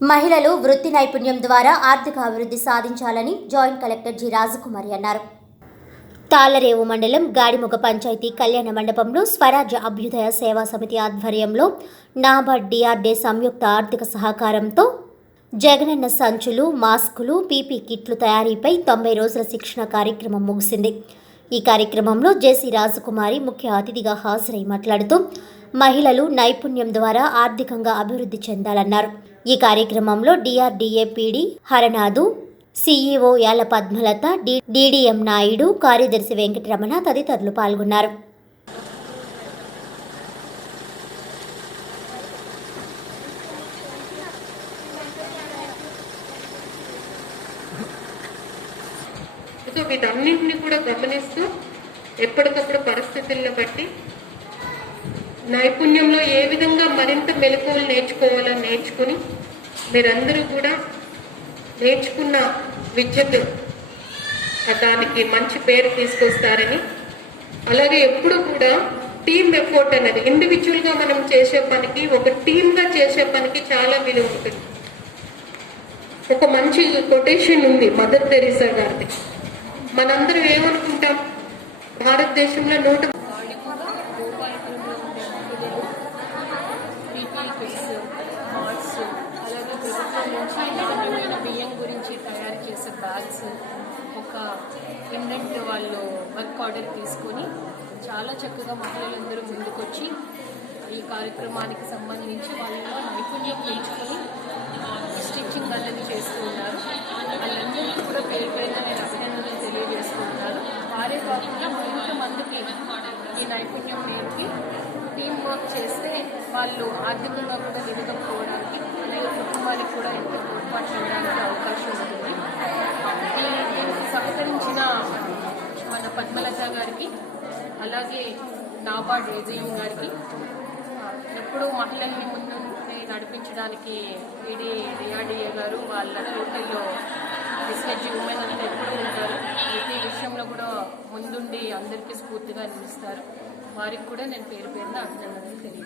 మహిళలు వృత్తి నైపుణ్యం ద్వారా ఆర్థిక అభివృద్ధి సాధించాలని జాయింట్ కలెక్టర్ జి రాజకుమారి అన్నారు. తాళ్ళరేవు మండలం గాడిముగ పంచాయతీ కళ్యాణ మండపంలో స్వరాజ్య అభ్యుదయ సేవా సమితి ఆధ్వర్యంలో నాబార్డ్ డిఆర్డే సంయుక్త ఆర్థిక సహకారంతో జగనన్న సంచులు మాస్కులు పీపీ కిట్లు తయారీపై తొంభై రోజుల శిక్షణ కార్యక్రమం ముగిసింది. ఈ కార్యక్రమంలో జేసీ రాజకుమారి ముఖ్య అతిథిగా హాజరై మాట్లాడుతూ మహిళలు నైపుణ్యం ద్వారా ఆర్థికంగా అభివృద్ధి చెందాలన్నారు. ఈ కార్యక్రమంలో డిఆర్డీఏ పీడీ హరనాథు సిఈఓ యాల పద్మలత డిడిఎం నాయుడు కార్యదర్శి వెంకటరమణ తదితరులు పాల్గొన్నారు. సో వీటన్నింటిని కూడా గమనిస్తూ ఎప్పటికప్పుడు పరిస్థితులను బట్టి నైపుణ్యంలో ఏ విధంగా మరింత మెలకువలు నేర్చుకోవాలో నేర్చుకుని మీరందరూ కూడా నేర్చుకున్న విద్యుత్ దానికి మంచి పేరు తీసుకొస్తారని అలాగే ఎప్పుడు కూడా టీమ్ ఎఫోర్ట్ అనేది ఇండివిజువల్గా మనం చేసే పనికి ఒక టీమ్గా చేసే పనికి చాలా విలువ ఉంటుంది. ఒక మంచి కొటేషన్ ఉంది మదర్ తెరీసా గారిది. మనందరం ఏమనుకుంటాం? భారతదేశంలో నూట చేసే బ్యాగ్స్ ఒక ఇండెంట్ వాళ్ళు వర్క్ ఆర్డర్ తీసుకొని చాలా చక్కగా మహిళలందరూ ముందుకొచ్చి ఈ కార్యక్రమానికి సంబంధించి వాళ్ళలో నైపుణ్యం పెంచుకొని స్టిచ్చింగ్ అనేది చేస్తూ ఉన్నారు. వాళ్ళందరికీ కూడా పేరు పేరుగా నేను అభినందనలు తెలియజేస్తున్నాను వారే కాకుండా మరింత మందికి ఈ నైపుణ్యం నేర్పి టీం వర్క్ చేస్తే వాళ్ళు ఆర్థికంగా కూడా ఎదగకపోవడానికి అలాగే కుటుంబానికి కూడా ఎంతో తోడ్పాటు చేయడానికి అవకాశం ఉంటుంది ఈ సత్కరించిన మన పద్మలత గారికి అలాగే నాబార్డ్ ఏజీఎం గారికి ఎప్పుడూ మహిళల్ని ముందు నడిపించడానికి ఈడీ డిఆర్డిఏ గారు వాళ్ళ పోటీల్లో డిస్కజ్ ఉమెన్ అంతా ఎప్పుడూ ఉంటారు. ప్రతి విషయంలో కూడా ముందుండి అందరికీ స్ఫూర్తిగా నిలుస్తారు. వారికి కూడా నేను పేరు పేరున అభినందనలు తెలియజేస్తున్నాను.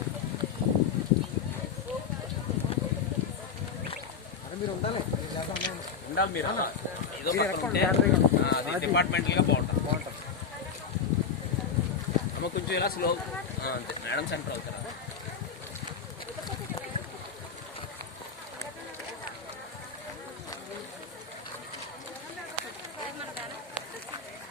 మీరు ఉండాలి. ఉండాలి మీరు. ఏదో అది డిపార్ట్మెంటల్గా బాగుంటుంది బాగుంటుంది. అమ్మ కొంచెం ఇలా స్లో అంతే. మేడం సెంటర్ అవుతారా?